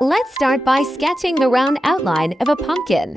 Let's start by sketching the round outline of a pumpkin.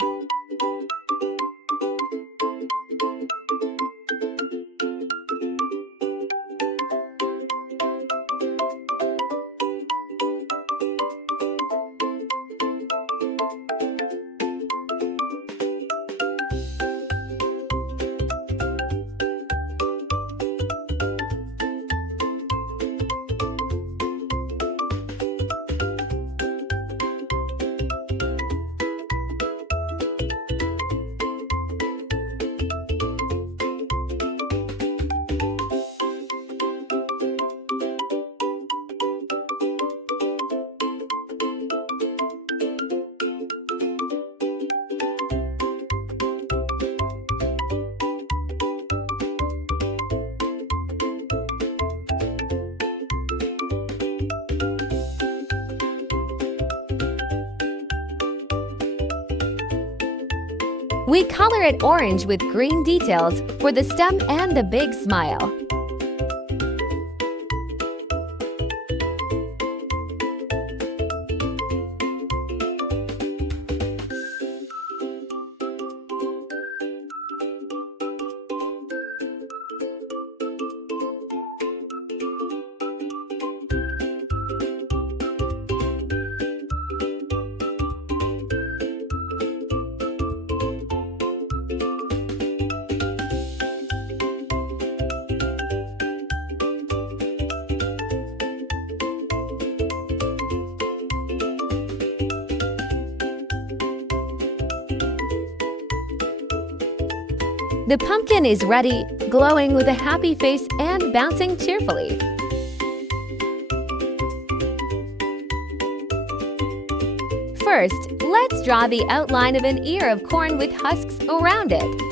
We color it orange with green details for the stem and the big smile. The pumpkin is ready, glowing with a happy face and bouncing cheerfully. First, let's draw the outline of an ear of corn with husks around it.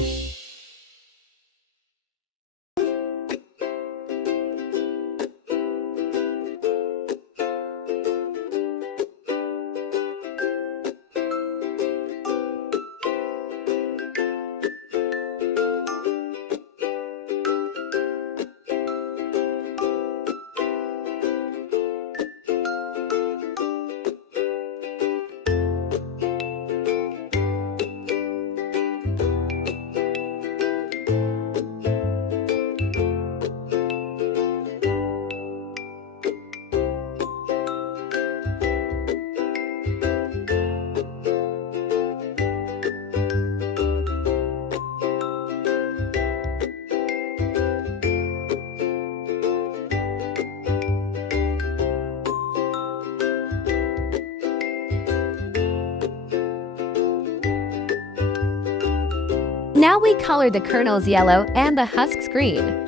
Now we color the kernels yellow and the husks green.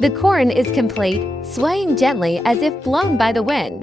The corn is complete, swaying gently as if blown by the wind.